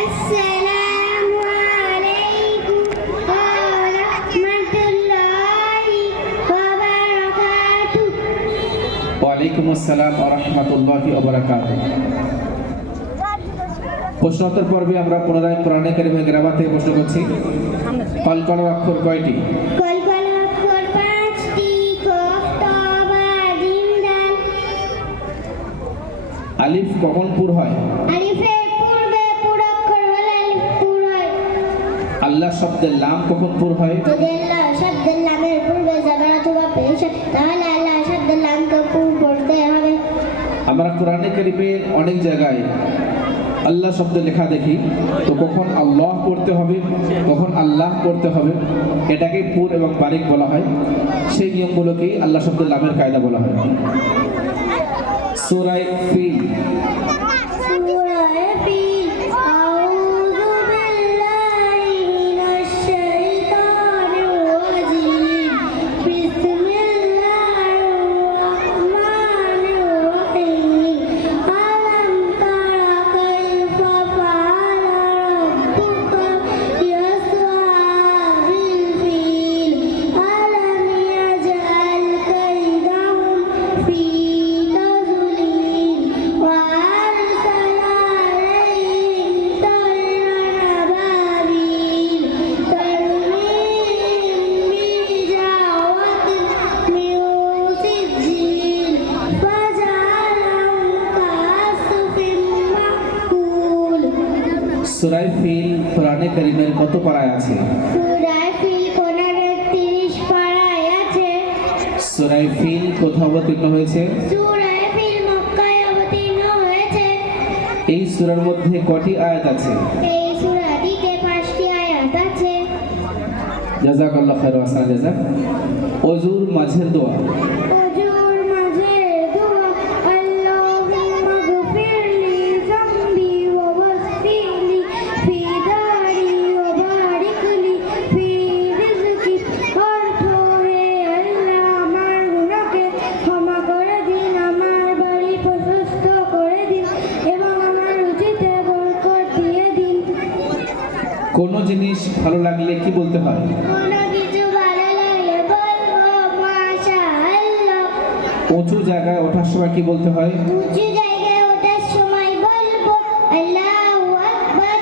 আসসালামু আলাইকুম ওয়া রাহমাতুল্লাহি ওয়া বারাকাতুহু। ওয়ালাইকুম আসসালাম ওয়া রাহমাতুল্লাহি ওয়া বারাকাতুহু। প্রশ্নোত্তর পর্বে আমরা পুনরায় কোরআনে কারিমের গ্রামার থেকে প্রশ্ন করছি। কলকলার অক্ষর কয়টি? কলকলার অক্ষর 5টি। কফ ত বা জিম দাল। আলিফ কখন পুর হয়? আলিফের পূর্বে পুর অক্ষর হলে আলিফ পুর হয়। আল্লাহ শব্দের লাম কখন পুর হয়? যদি আল্লাহ শব্দের লামের পূর্বে জবর অথবা পেশ হয়, তাহলে আল্লাহ শব্দের লামকে পুর পড়তে হবে। আমরা কোরআনে কারিমের অনেক জায়গায় আল্লাহ শব্দ লেখা দেখি, তো কখন আল্লাহ পড়তে হবে, কখন আল্লাহ পড়তে হবে, এটাকে পুর এবং বারিক বলা হয়। সেই নিয়মগুলোকেই আল্লাহ শব্দের লামের কায়দা বলা হয়। সূরা ফিল। সূরা ফিল। আউযু বিল্লাহি মিনাশ শাইতানির রাজিম। বিসমিল্লাহির রাহমানির রাহিম। আলাম তারা কাইফা ফাআলা রাব্বুকা বিআসহাবিল ফিল। আলাম ইয়াজআল কাইদাহুম ফি তাযলিল ওয়া আরসালা আলাইহিম তায়রান আবাবিল তারমিহিম বিহিজারাতিন মিন সিজ্জিল ফাজআলাহুম কা'আসফিন মা'কুল। সূরা ফিল কোরআনে কারিমের কত পারায় আছে? সূরা ফিল 15-30 পারায় আছে। সূরা ফিল কোথায় অবতীর্ণ হয়েছে? সূরা ফিল মক্কায় অবতীর্ণ হয়েছে। এই সূরার মধ্যে কয়টি আয়াত আছে? এই সূরাটিতে 5টি আয়াত আছে। জাযাকাল্লাহু খাইরান ওয়া আহসানা জাযাক। ওযুর মাঝের দোয়া। ওযুর মাঝের দোয়া। আল্লাহুম্মা গফিরলি যামবি ওয়া ওয়াসফিলি ফি দারি ওয়া বারিকলি ফি রিজকি। অর্থ হে আল্লাহ, আমার গুনাহকে ক্ষমা করে দিন, আমার বাড়ি প্রশস্ত করে দিন এবং আমার রুজিতে বরকত দিয়ে দিন। কোনো জিনিস ভালো লাগলে কি বলতে হয়? কোনো কিছু ভালো লাগলে বলবো মাশাআল্লাহ। উঁচু জায়গায় ওঠার সময় কি বলতে হয়? উঁচু জায়গায় ওঠার সময় বলবো আল্লাহু আকবার।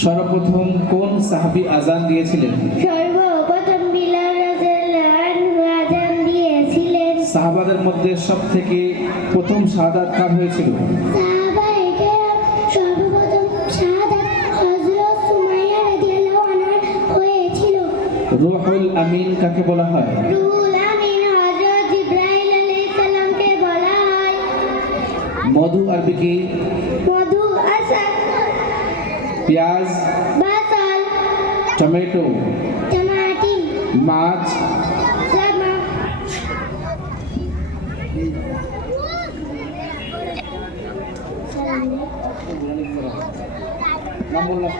সর্বপ্রথম কোন সাহাবী আযান দিয়েছিলেন? সর্বপ্রথম বিলাল রাদিয়াল্লাহু আনহু আযান দিয়েছিলেন। সাহাবাদের মধ্যে সবথেকে প্রথম শাহাদাত কার হয়েছিল? সাহাবায়ে কেরাম সর্বপ্রথম শাহাদাত হযরত সুমাইয়া রাদিয়াল্লাহু আনহা হয়েছিল। রূহুল আমিন কাকে বলা হয়? রুহুল আমিন হযরত জিবরাইল আলাইহিস সালামকে বলা হয়। মধু আরবি কি? মধু আসাদ। পেঁয়াজ, বাসাল। টমেটো, টমাটি। মাছ, সামা। নাম বললাম।